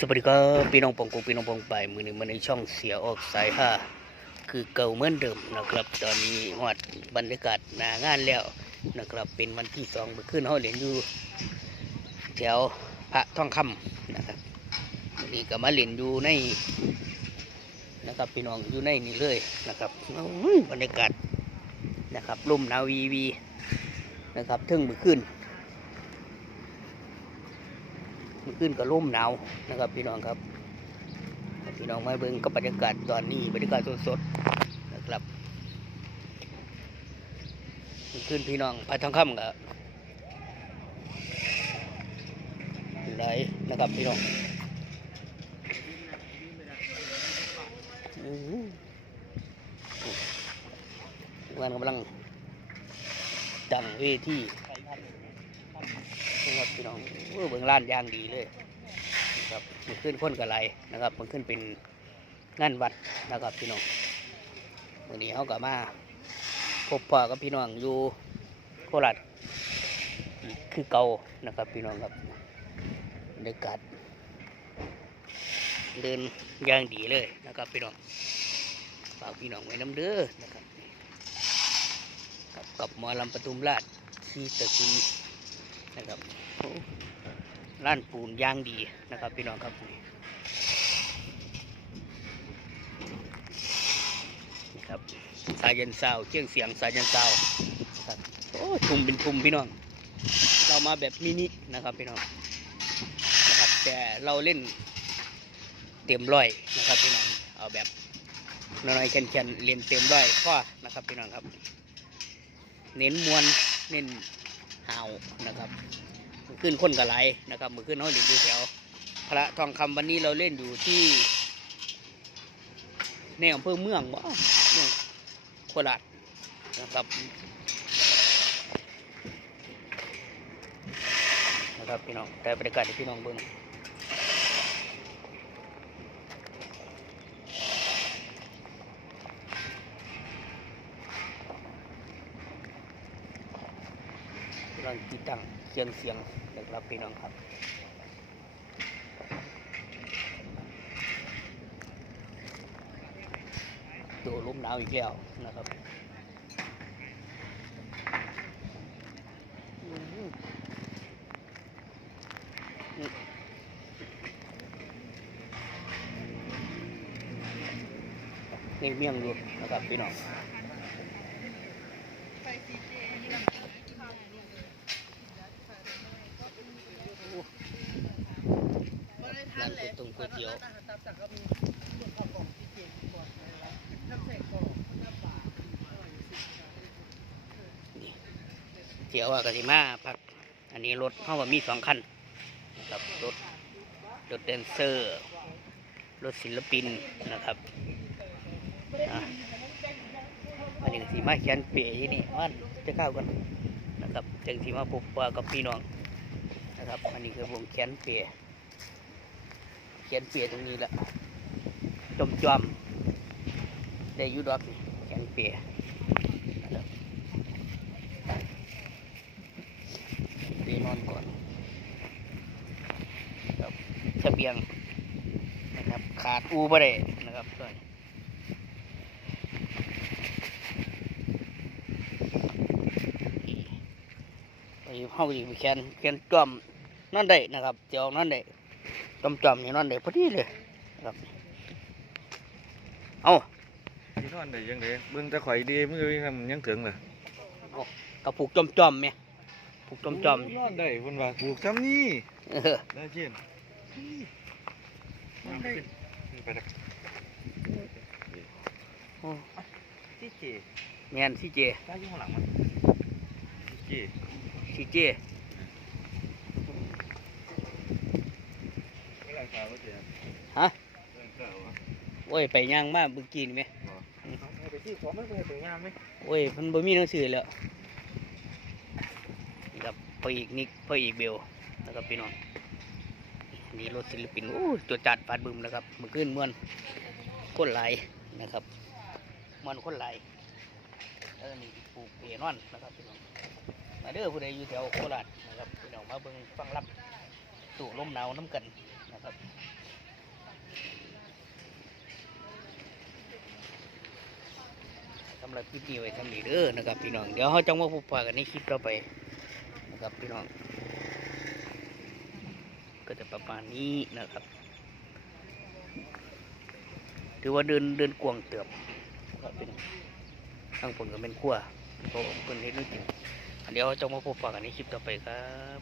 สวัสดีครับพี่น้องปองกูพี่น้องปองไปมือนี้มันในช่องเสียออกสายห้าคือเก่าเหมือนเดิมนะครับ ตอนนี้หอดบรรยากาศหนางานแล้วนะครับเป็นวันที่สองเมื่อคืนเขาเรียนอยู่แถวพระท่องคำนะครับวันนี้ก็มาเรียนอยู่ในนะครับพี่น้องอยู่ในนี่เลยนะครับบรรยากาศนะครับลมหนาววีวีนะครับถึงเมื่อคืน มัน ขึ้นกับร่มหนาวนะครับ พี่น้องครับพี่น้องมาเบิ่งกับบรรยากาศตอนนี้บรรยากาศสดๆนะครับมันขึ้นพี่น้องไปทองคำกับไหลนะครับพี่น้องงานกำลังจังเวที่ นะครับพี่น้องเออเบิ่งร้านย่างดีเลยนะครับมันขึ้นคนกับไรนะครับ มันขึ้นเป็นงานวัดนะครับพี่น้องวันนี้เขาก็มาพบพ่อกับพี่น้องอยู่โคราชคือเก่านะครับพี่น้องครับบรรยากาศเดินย่างดีเลยนะครับพี่น้องฝากพี่น้องไว้น้ำเด้อนะครับกับกับหมอลำปทุมราชที่ตะกุน นะครับโอ้ร้านปูนย่างดีนะครับพี่น้องครับนี่ครับสายยันเศร้าเชียงเสียงสายยันเศร้านะครับโอ้ชุมเป็นชุมพี่น้อง เรามาแบบมินินะครับพี่น้องนะครับแต่เราเล่นเต็มร้อยนะครับพี่น้องเอาแบบน้อยๆแข็งๆเล่นเต็มร้อยก็นะครับพี่น้องครับ เน้นมวลเน้น หาวนะครับมือขึ้นคนกับไรนะครับมือขึ้นเขาเล่นอยู่แถวพระทองคำวันนี้เราเล่นอยู่ที่ในอำเภอเมืองวะเมืองโคราชนะครับนะครับพี่น้องแต่บรรยากาศที่พี่น้องเบิ้งำลังติดตั้งเครื่องเสียงนะครับพี่น้องครับตัวลมหนาวอีกแล้วนะครับอื้อหือนี่นี่เมี่ยงดูนะครับพี่น้องร้านก๋ วยตงก๋วยเตี๋ยวเที่ยวว่ากสิมาพัก อันนี้รถเข้าว่ามีสองคันนะครับรถรถแดนเซอร์ รถศิลปินนะครับอันนี้สีมาเขียนเปียที่นี่มันจะเข้ากันนะครับจังสีมาพบปะกับพี่น้องนะครับ อันนี้คือวงเขียนเปีย เขียนเปียตรงนี้แหละจมจอมได้ยุดอกเขียนเปียนะครับไปนอนก่อนครับเสบียงนะครับขาดอูบ่ได้นะครับตอนนี้ไปห้องอีกไปแคนแคนจอมนั่นได้นะครับเจ้านั่นได้ จอมจอมนี่นั่นได้พอดีเลยนะครับเอาที่นอนได้ยังไงเบิ่งแต่ข่อยดีมือยังยังถึงเลยกระผูกจอมจอมไหมผูกจอมจอมนอนได้เพิ่นว่าปลูกซ้ำนี่เออได้เช่นนอนได้ไปดักโอ้ที่เจแมนซีเจได้อยู่ข้างหลังมันเจซีเจ อะไรข่าวว่าเจ ฮะเรื่องข่าวว่าโอ้ยไปย่างมาเมื่อกี้นี่ไหมเอาไปที่ของไม่เคยไปงานไหมโอ้ยมันบ่มีหนังสือแล้วนี่ครับพออีกนิกพออีกเบลนะครับพี่น้องนี่รถศิลปินโอ้ยตัวจัดฟาดบึมนะครับเมื่อคืนม่วนคนหลายนะครับม่วนคนหลายเออนี่ปลูกเปียนอนนะครับพี่น้องมาเด้อผู้ใดอยู่แถวโคราชนะครับพี่น้องมาเบิ่งฟังรับตู่ลมหนาวน้ำกันนะครับำหรับคลิปนี้ไว้ทำนี้เด้อนะครับพี่น้องเดี๋ยวเขาจะมาพบปะกันในคลิปต่อไปนะครับพี่น้อง ก็จะประมาณนี้นะครับ ถือว่าเดินเดินกวงเติบครับเป็นทางผลก็เป็นขั้วเพราะว่าเป็นเฮ็ดด้วยกินเดี๋ยวเราจะมาพบปะกันในคลิปต่อไปครับ